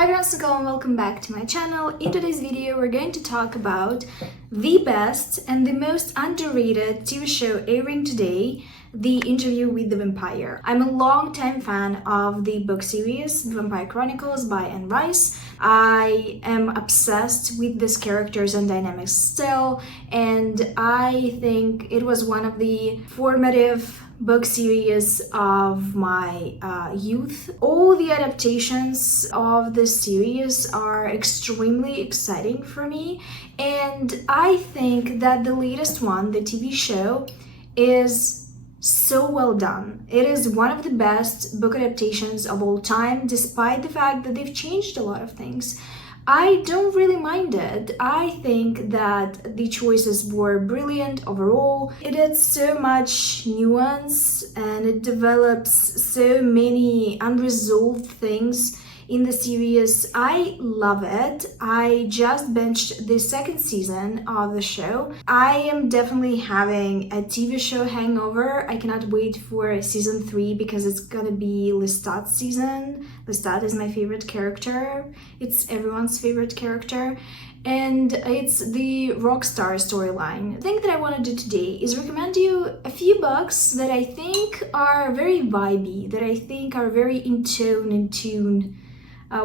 Hi everyone, and welcome back to my channel. In today's video, we're going to talk about the best and the most underrated TV show airing today, The Interview with the Vampire. I'm a long-time fan of the book series, The Vampire Chronicles by Anne Rice. I am obsessed with these characters and dynamics still, and I think it was one of the formative book series of my youth. All the adaptations of this series are extremely exciting for me, and I think that the latest one, the TV show, is so well done. It is one of the best book adaptations of all time, despite the fact that they've changed a lot of things. I don't really mind it. I think that the choices were brilliant overall. It adds so much nuance and it develops so many unresolved things in the series. I love it. I just binged the second season of the show. I am definitely having a TV show hangover. I cannot wait for season 3 because it's gonna be Lestat's season. Lestat is my favorite character. It's everyone's favorite character. And it's the Rockstar storyline. The thing that I want to do today is recommend you a few books that I think are very vibey, that I think are very in tune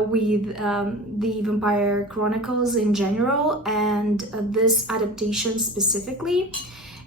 with the Vampire Chronicles in general and this adaptation specifically.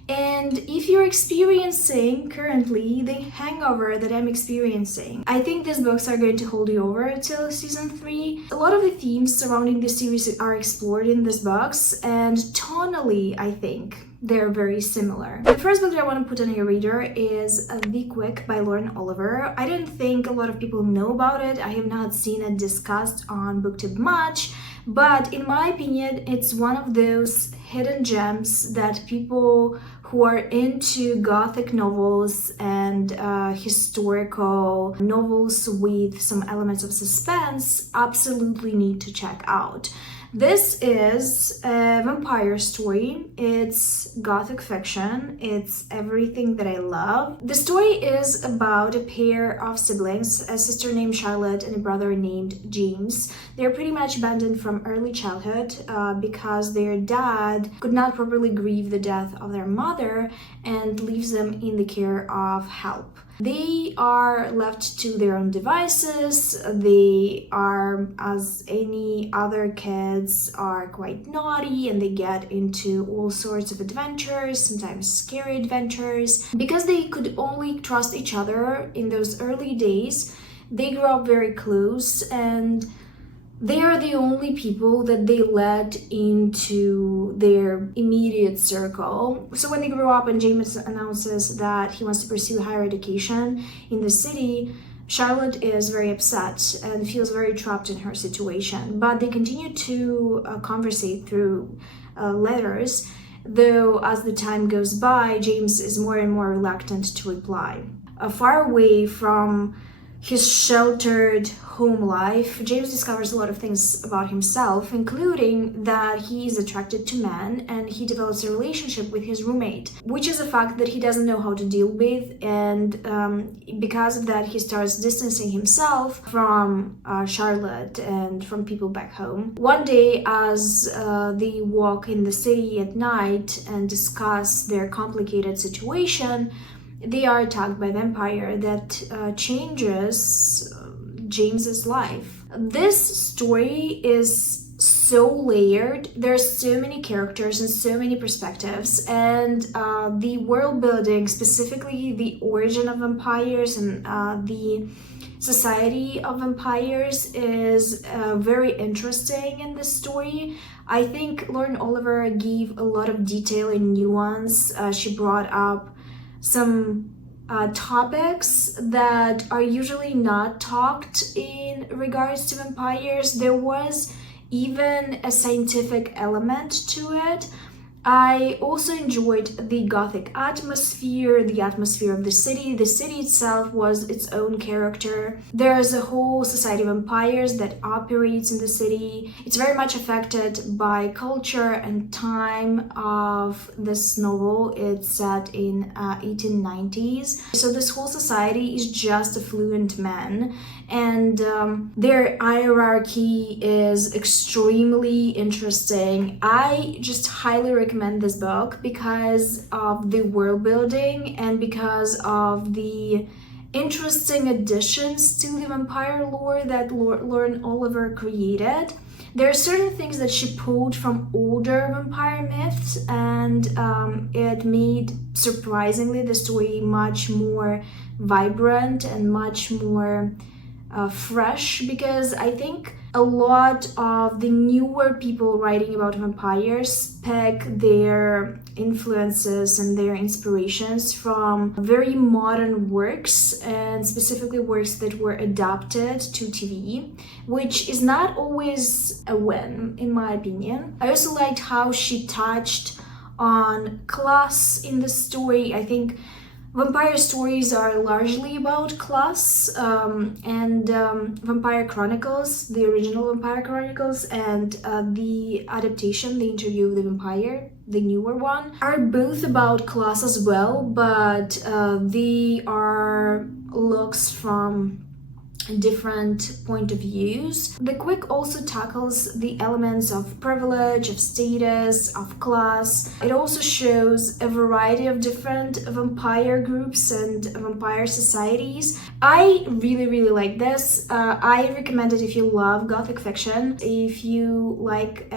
And if you're experiencing currently the hangover that I'm experiencing, I think these books are going to hold you over till season 3. A lot of the themes surrounding the series are explored in these books, and tonally, I think they're very similar. The first book that I want to put on your reader is The Quick by Lauren Oliver. I don't think a lot of people know about it. I have not seen it discussed on booktube much, but in my opinion, it's one of those hidden gems that people who are into Gothic novels and historical novels with some elements of suspense absolutely need to check out. This is a vampire story. It's Gothic fiction. It's everything that I love. The story is about a pair of siblings, a sister named Charlotte and a brother named James. They're pretty much abandoned from early childhood because their dad could not properly grieve the death of their mother and leaves them in the care of help. They are left to their own devices. They are, as any other kids, are quite naughty and they get into all sorts of adventures, sometimes scary adventures. Because they could only trust each other in those early days, they grew up very close and they are the only people that they let into their immediate circle. So when they grow up and James announces that he wants to pursue higher education in the city, Charlotte is very upset and feels very trapped in her situation. But they continue to conversate through letters, though as the time goes by, James is more and more reluctant to reply. Far away from his sheltered home life, James discovers a lot of things about himself, including that he is attracted to men and he develops a relationship with his roommate, which is a fact that he doesn't know how to deal with, and because of that he starts distancing himself from Charlotte and from people back home. One day, as they walk in the city at night and discuss their complicated situation, they are attacked by a vampire that changes James's life. This story is so layered. There's so many characters and so many perspectives, and the world building, specifically the origin of vampires and the society of vampires, is very interesting in this story. I think Lauren Oliver gave a lot of detail and nuance. She brought up some topics that are usually not talked in regards to vampires. There was even a scientific element to it. I also enjoyed the Gothic atmosphere, the atmosphere of the city. The city itself was its own character. There's a whole society of vampires that operates in the city. It's very much affected by culture and time of this novel. It's set in 1890s. So this whole society is just affluent men, and their hierarchy is extremely interesting. I just highly recommend this book because of the world building and because of the interesting additions to the vampire lore that Lauren Oliver created. There are certain things that she pulled from older vampire myths, and it made, surprisingly, the story much more vibrant and much more fresh, because I think a lot of the newer people writing about vampires pick their influences and their inspirations from very modern works, and specifically works that were adapted to TV, which is not always a win, in my opinion. I also liked how she touched on class in the story. I think vampire stories are largely about class, and Vampire Chronicles, the original Vampire Chronicles, and the adaptation, The Interview with the Vampire, the newer one, are both about class as well, but they are looks from different point of views. The quick also tackles the elements of privilege, of status, of class. It also shows a variety of different vampire groups and vampire societies. I really like this. I recommend it if you love Gothic fiction, if you like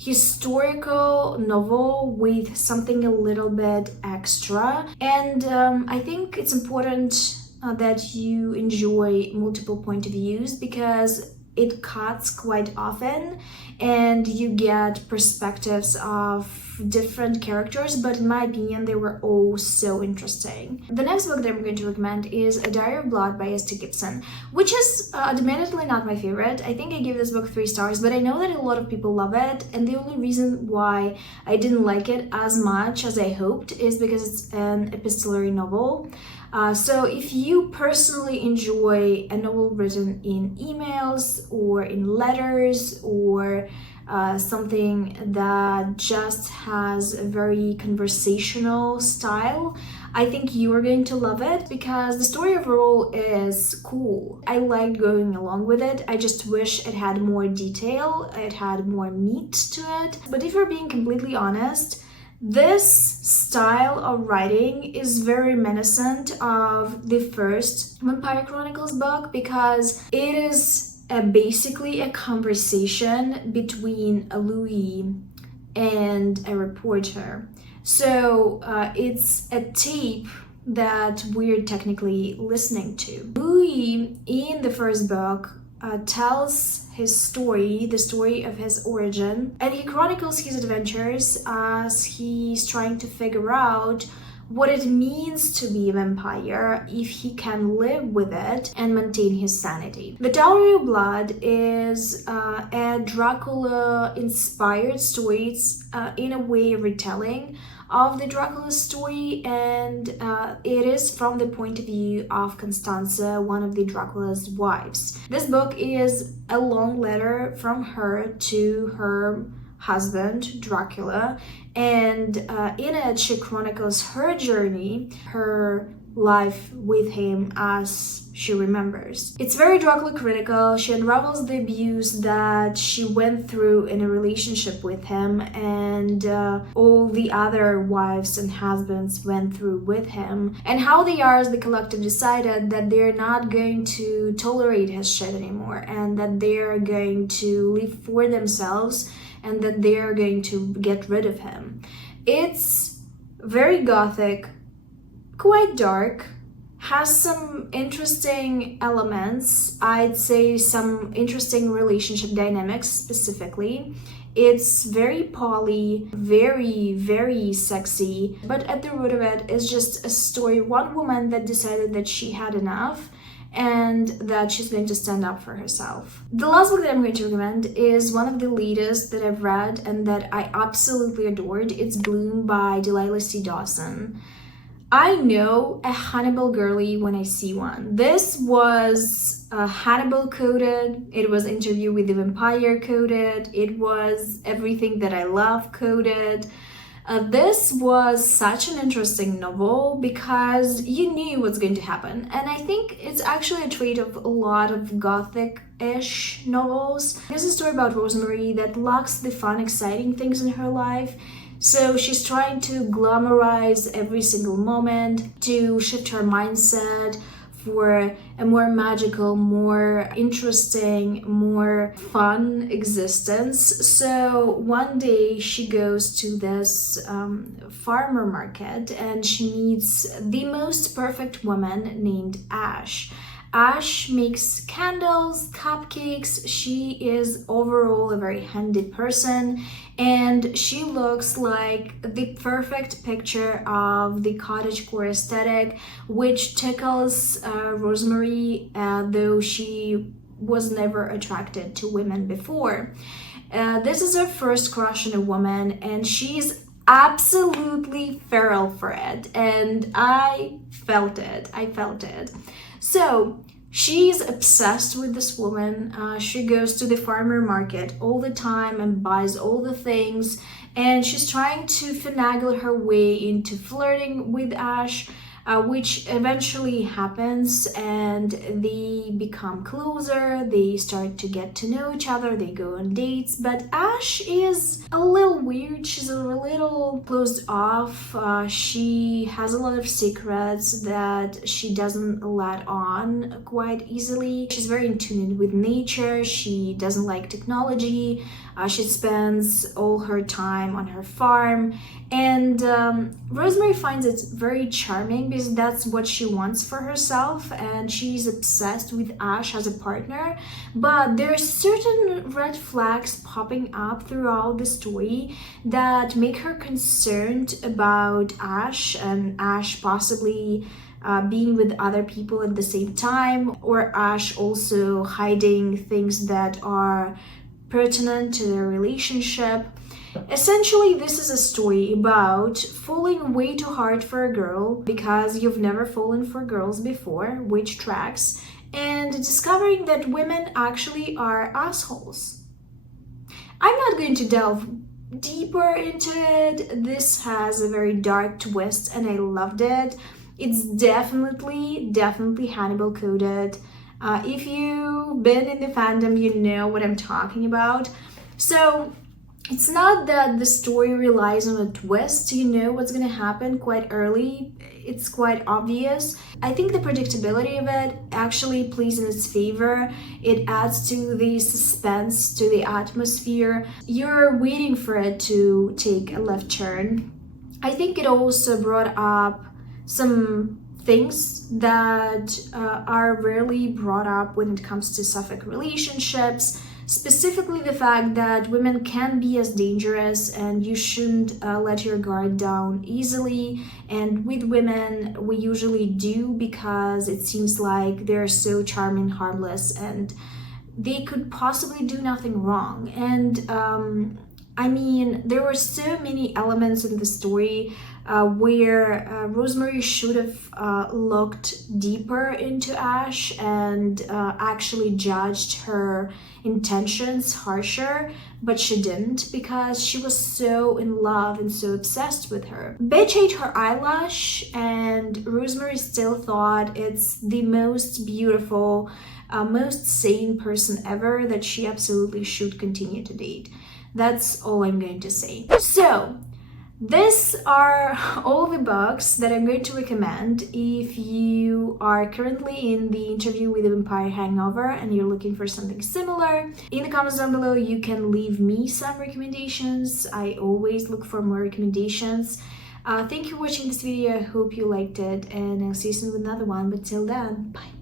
historical novel with something a little bit extra, and I think it's important that you enjoy multiple point of views, because it cuts quite often and you get perspectives of different characters, but in my opinion they were all so interesting. The next book that I'm going to recommend is A Diary of Blood by St. Gibson, which is admittedly not my favorite. I think I gave this book 3 stars, but I know that a lot of people love it, and the only reason why I didn't like it as much as I hoped is because it's an epistolary novel. So if you personally enjoy a novel written in emails or in letters, or something that just has a very conversational style, I think you are going to love it, because the story overall is cool. I liked going along with it. I just wish it had more detail, it had more meat to it. But if we're being completely honest, this style of writing is very reminiscent of the first Vampire Chronicles book, because it is basically a conversation between a Louis and a reporter. So it's a tape that we're technically listening to. Louis, in the first book, tells his story, the story of his origin, and he chronicles his adventures as he's trying to figure out what it means to be a vampire, if he can live with it and maintain his sanity. The Dowry of Blood is a Dracula-inspired story. It's in a way a retelling of the Dracula story, and it is from the point of view of Constanza, one of the Dracula's wives. This book is a long letter from her to her husband, Dracula, and in it she chronicles her journey, her life with him as she remembers. It's very Dracula critical. She unravels the abuse that she went through in a relationship with him, and all the other wives and husbands went through with him, and how they are, as the collective, decided that they're not going to tolerate his shit anymore, and that they're going to live for themselves, and that they're going to get rid of him. It's very Gothic, quite dark, has some interesting elements, I'd say some interesting relationship dynamics specifically. It's very poly, very sexy, but at the root of it is just a story, one woman that decided that she had enough and that she's going to stand up for herself. The last book that I'm going to recommend is one of the latest that I've read and that I absolutely adored. It's Bloom by Delilah C. Dawson. I know a Hannibal girly when I see one. This was Hannibal coded, it was Interview with the Vampire coded, it was Everything That I Love coded. This was such an interesting novel because you knew what's going to happen, and I think it's actually a trait of a lot of Gothic-ish novels. There's a story about Rosemary that lacks the fun, exciting things in her life, so she's trying to glamorize every single moment, to shift her mindset for a more magical, more interesting, more fun existence. So one day she goes to this farmer market and she meets the most perfect woman named Ash. Ash makes candles, cupcakes. She is overall a very handy person, and she looks like the perfect picture of the cottagecore aesthetic, which tickles Rosemary, though she was never attracted to women before. This is her first crush on a woman, and she's absolutely feral for it, and I felt it. So she's obsessed with this woman. She goes to the farmer market all the time and buys all the things, and she's trying to finagle her way into flirting with Ash, which eventually happens, and they become closer, they start to get to know each other, they go on dates. But Ash is a little weird, she's a little closed off, she has a lot of secrets that she doesn't let on quite easily. She's very in tune with nature, she doesn't like technology, she spends all her time on her farm, and Rosemary finds it very charming because that's what she wants for herself, and she's obsessed with Ash as a partner. But there are certain red flags popping up throughout the story that make her concerned about Ash, and Ash possibly being with other people at the same time, or Ash also hiding things that are pertinent to their relationship. Essentially, this is a story about falling way too hard for a girl because you've never fallen for girls before, which tracks, and discovering that women actually are assholes. I'm not going to delve deeper into it. This has a very dark twist and I loved it. It's definitely Hannibal coded. If you've been in the fandom, you know what I'm talking about. So it's not that the story relies on a twist, you know what's gonna happen quite early, it's quite obvious. I think the predictability of it actually plays in its favor. It adds to the suspense, to the atmosphere. You're waiting for it to take a left turn. I think it also brought up some things that are rarely brought up when it comes to sapphic relationships, specifically the fact that women can be as dangerous and you shouldn't let your guard down easily. And with women, we usually do because it seems like they're so charming, harmless, and they could possibly do nothing wrong. And I mean, there were so many elements in the story where Rosemary should have looked deeper into Ash and actually judged her intentions harsher, but she didn't because she was so in love and so obsessed with her. Bitch ate her eyelash, and Rosemary still thought it's the most beautiful, most sane person ever that she absolutely should continue to date. That's all I'm going to say. So these are all the books that I'm going to recommend if you are currently in the Interview with the Vampire hangover and you're looking for something similar. In the comments down below, you can leave me some recommendations. I always look for more recommendations. Thank you for watching this video. I hope you liked it, and I'll see you soon with another one. But till then, bye.